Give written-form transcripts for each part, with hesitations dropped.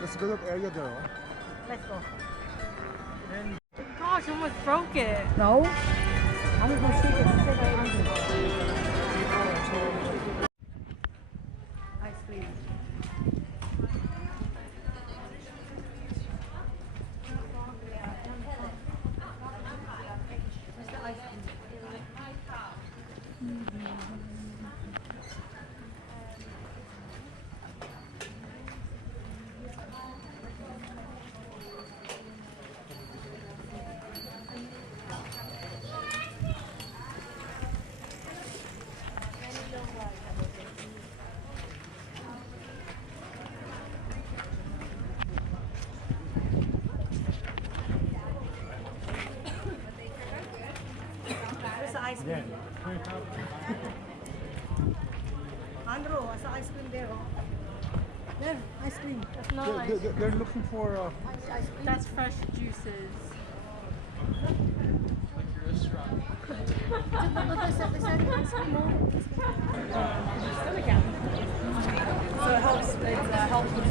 Let's go to that area there. Oh. Let's go. Gosh, I almost broke it. No? I'm going to shake it. Ice cream. Where's the ice cream? Where's the ice cream? Andrew, what's the ice cream there? Oh? There, ice cream. That's not They're, ice they're, they're looking for. Ice cream. That's fresh juices. So it helps. It helps with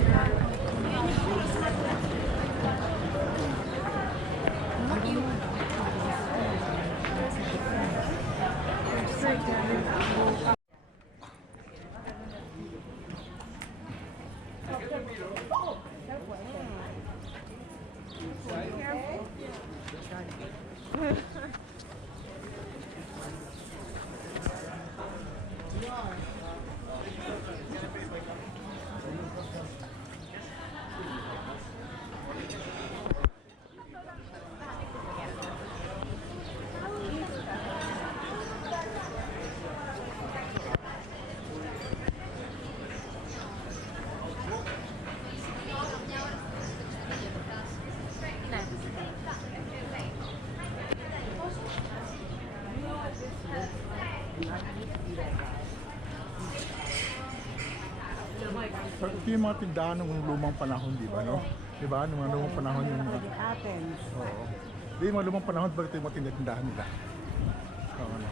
Ito yung mga tindahan ng lumang panahon, di ba? No? Di ba? Ng mga lumang panahon yung mga. Athens. Oo. Di yung mga lumang panahon, bakit yung mga tindahan nila? Oo, ano.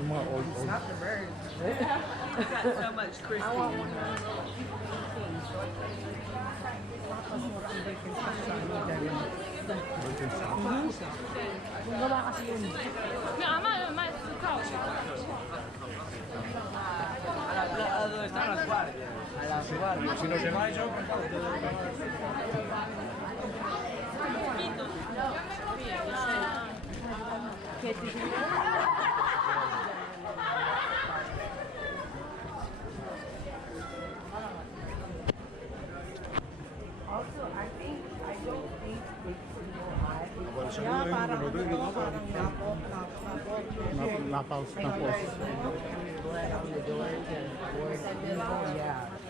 Yung mga old. Not the bird. It's got so much crispy. I want one of those little things. Tapos mura ang bacon sa Kung gawa kasi yun. Si no siya? Also, I don't think it's Yeah, parang Napos. Yeah.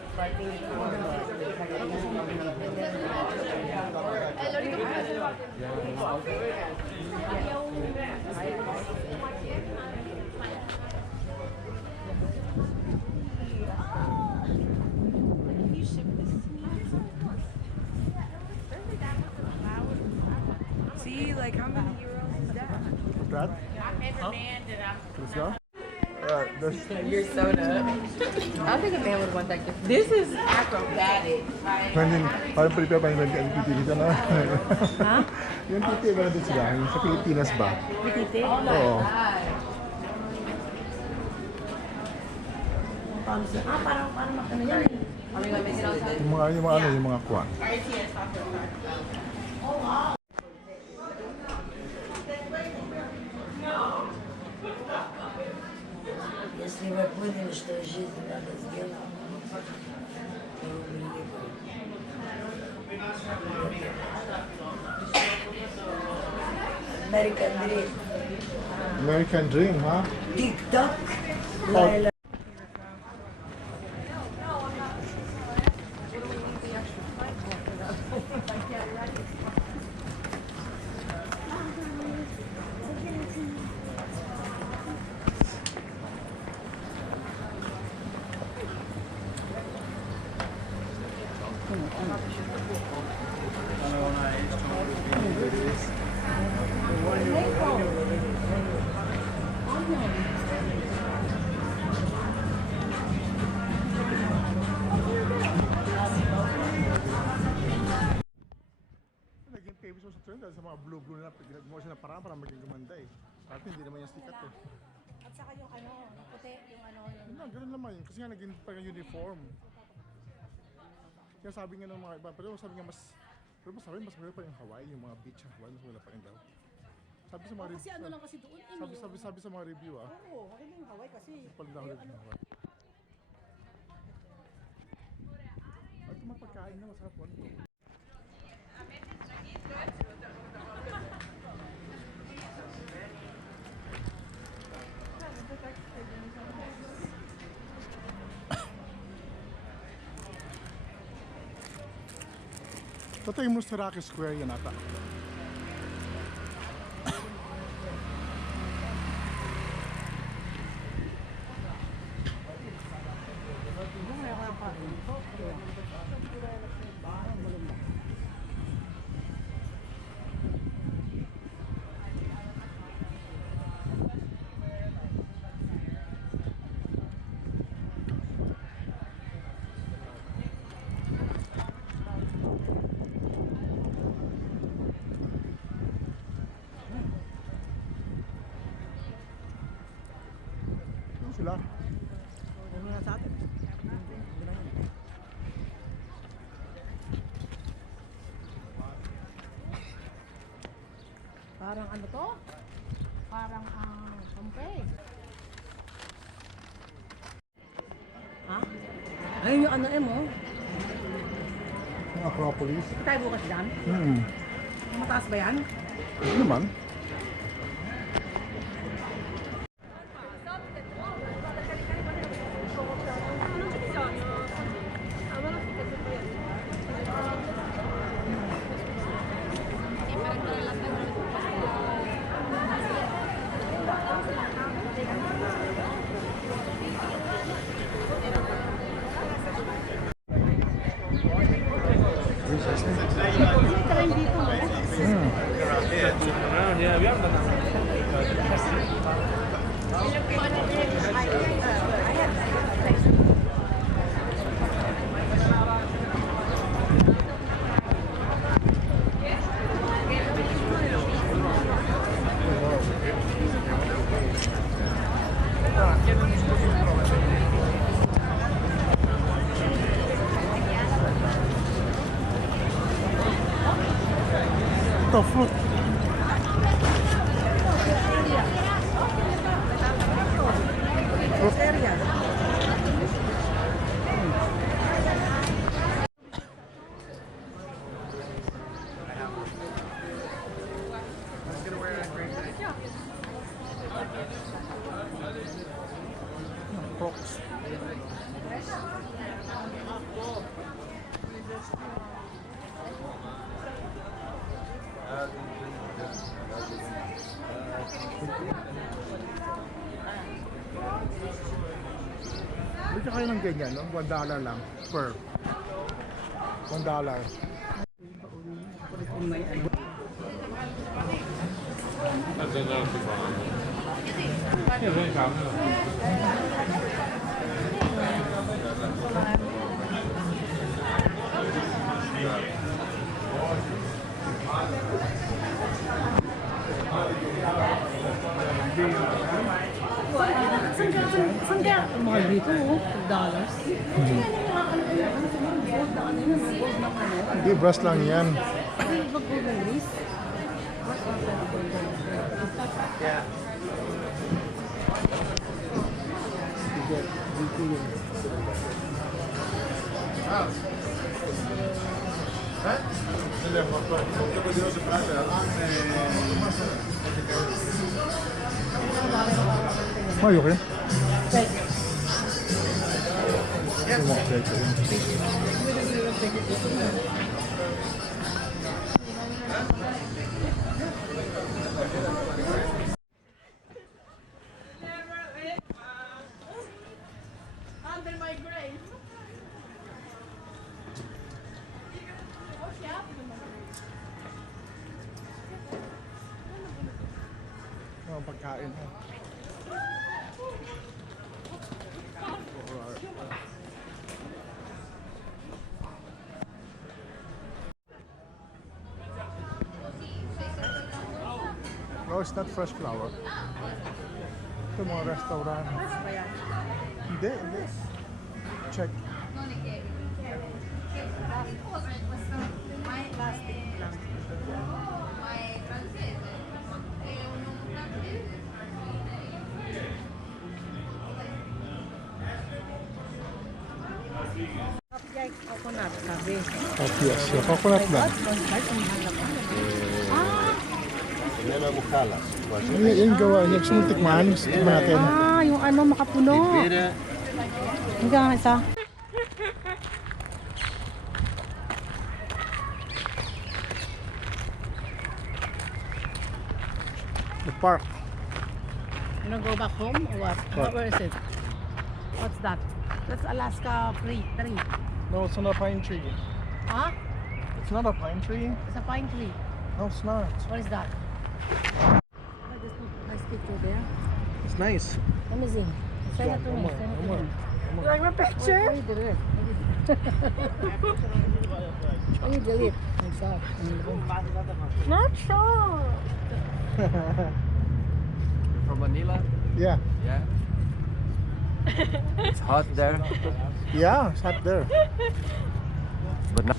So I think see, like, how many euros is that? Brad? Let's go. There's Your soda. I don't think a man would want that gift. This is acrobatic, right? Pwedeng, parang prepare pa yung LPTV ka na. Ha? Yung titi ba natin sila? Yung sa Pilipinas ba? Pitite? Oo. Parang ano yan eh. Are we gonna make it outside? Yung mga kwan. Если вы поняли, что жизнь надо сделать, то American Dream. American Dream, ha? TikTok. Oh. Sa atin, hindi naman yung sikat eh. At saka yung ano, yung puti, yung ano, yung... Yun lang, ganun naman yun. Kasi nga naging parang uniform. Kaya sabi nga ng mga iba, pero sabi nga mas... Pero mas sabi, mas maganda pa yung Hawaii, yung mga beach ng Hawaii, mas maganda pa rin daw. Sabi sa mga Kasi ano lang kasi doon, sabi sa mga review ah. Oo, maganda yung Hawaii kasi... Palit lang review ng Hawaii. At yung mga pagkain na masarap po. Ito yung Mustaraki Square yan ata. Ano sila? Ano na sa atin? Parang ano to? Parang kampe. Ha? Ayun yung ano mo. Yung Acropolis. Tayo bukas dyan? Mataas ba yan? Ano naman? Ito, fruit. Fruit area. Crocs. Hindi ka kayo ng ganyan, no? $1 lang per. $1. Saan kaya? Ang mahal dito, $2. Hindi, brass lang yan. Yeah. Ay, okay. Yung mga plate yun. Under my grace. Mga pagkain. Oh, it's not fresh flower. Ito mga restaurant. Hindi, hindi. Check. Coconut, sabi. Oh, yes. Yung coconut lang. Yung gawa niya. Gusto mong tikman? Tikman natin. Ah, yung ano, makapuno. Hanggang isa. The park. You wanna go back home or what? What? Where is it? What's that? That's Alaska tree. No, it's not a pine tree. Huh? It's not a pine tree. It's a pine tree. No, it's not. What is that? There's nice picture there. It's nice. Let me see. Send it to me. Send it to me. You like my picture? Why you delete? Why you delete? Not sure. From Manila? Yeah. Yeah. It's hot there. Yeah, it's hot there. But not